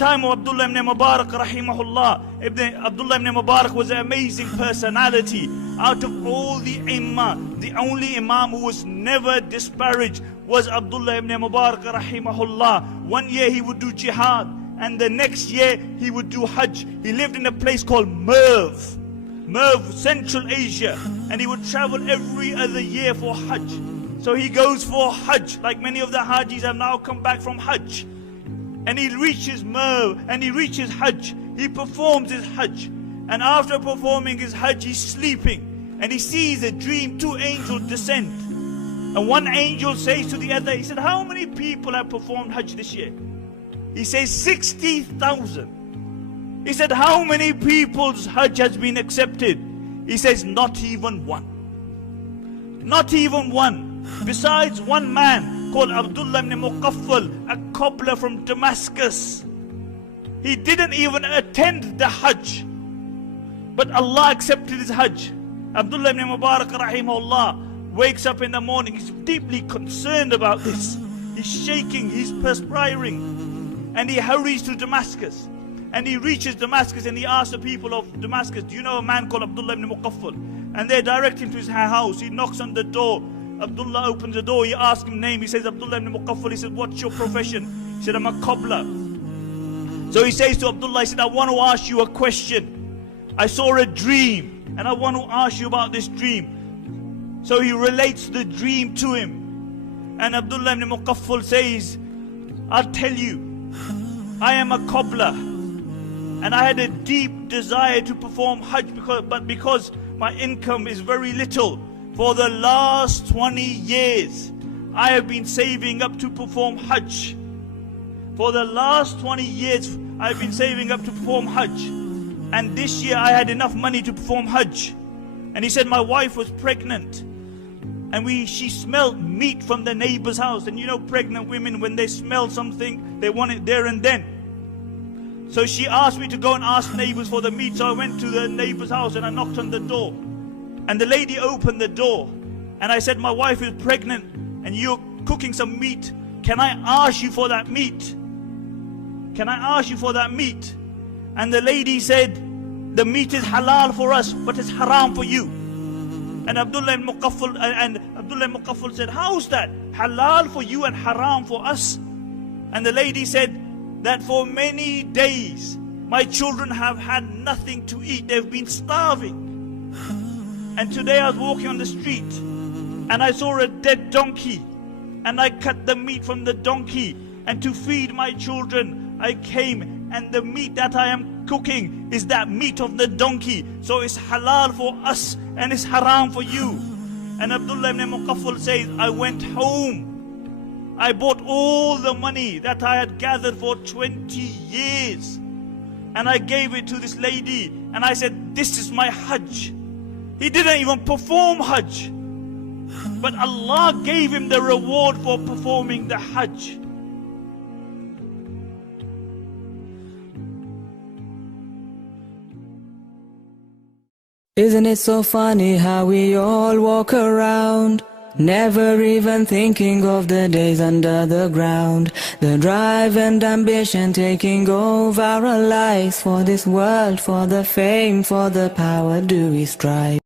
time of Abdullah bin Mubarak rahimahullah, Abdullah bin Mubarak was an amazing personality. Out of all the imam, the only imam who was never disparaged was Abdullah ibn Mubarak rahimahullah. One year he would do jihad, and the next year he would do Hajj. He lived in a place called Merv, Central Asia, and he would travel every other year for Hajj. So he goes for Hajj, like many of the Hajis have now come back from Hajj. And he reaches Merv, and he reaches Hajj. He performs his Hajj. And after performing his Hajj, he's sleeping. And he sees a dream, 2 angels descend. And one angel says to the other, he said, how many people have performed Hajj this year? He says, 60,000. He said, how many people's Hajj has been accepted? He says, not even one. Not even one. Besides one man called Abdullah bin Mubarak, a cobbler from Damascus. He didn't even attend the Hajj, but Allah accepted his Hajj. Abdullah bin Mubarak rahimahullah wakes up in the morning. He's deeply concerned about this. He's shaking, he's perspiring, and he hurries to Damascus. And he reaches Damascus, and he asks the people of Damascus, do you know a man called Abdullah bin Mubarak? And they direct him to his house. He knocks on the door. Abdullah opens the door. He asks him name. He says, Abdullah bin Mubarak. He said, what's your profession? He said, I'm a cobbler. So he says to Abdullah, he said, I want to ask you a question. I saw a dream, and I want to ask you about this dream. So he relates the dream to him. And Abdullah bin Mubarak says, I'll tell you, I am a cobbler, and I had a deep desire to perform Hajj, but because my income is very little, for the last 20 years I have been saving up to perform Hajj. For the last 20 years I've been saving up to perform Hajj, and this year I had enough money to perform Hajj. And he said my wife was pregnant, and she smelled meat from the neighbor's house. And you know, pregnant women, when they smell something, they want it there and then. So she asked me to go and ask neighbors for the meat. So I went to the neighbor's house and I knocked on the door. And the lady opened the door. And I said, my wife is pregnant and you're cooking some meat. Can I ask you for that meat? Can I ask you for that meat? And the lady said, the meat is halal for us, but it's haram for you. And Abdullah bin Mubarak said, how's that? Halal for you and haram for us? And the lady said that for many days my children have had nothing to eat. They've been starving. And today I was walking on the street and I saw a dead donkey, and I cut the meat from the donkey, and to feed my children I came, and the meat that I am cooking is that meat of the donkey. So it's halal for us and it's haram for you. And Abdullah bin Mubarak says, I went home. I bought all the money that I had gathered for 20 years and I gave it to this lady, and I said, this is my Hajj. He didn't even perform Hajj, but Allah gave him the reward for performing the Hajj. Isn't it so funny how we all walk around, never even thinking of the days under the ground, the drive and ambition taking over our lives. For this world, for the fame, for the power do we strive.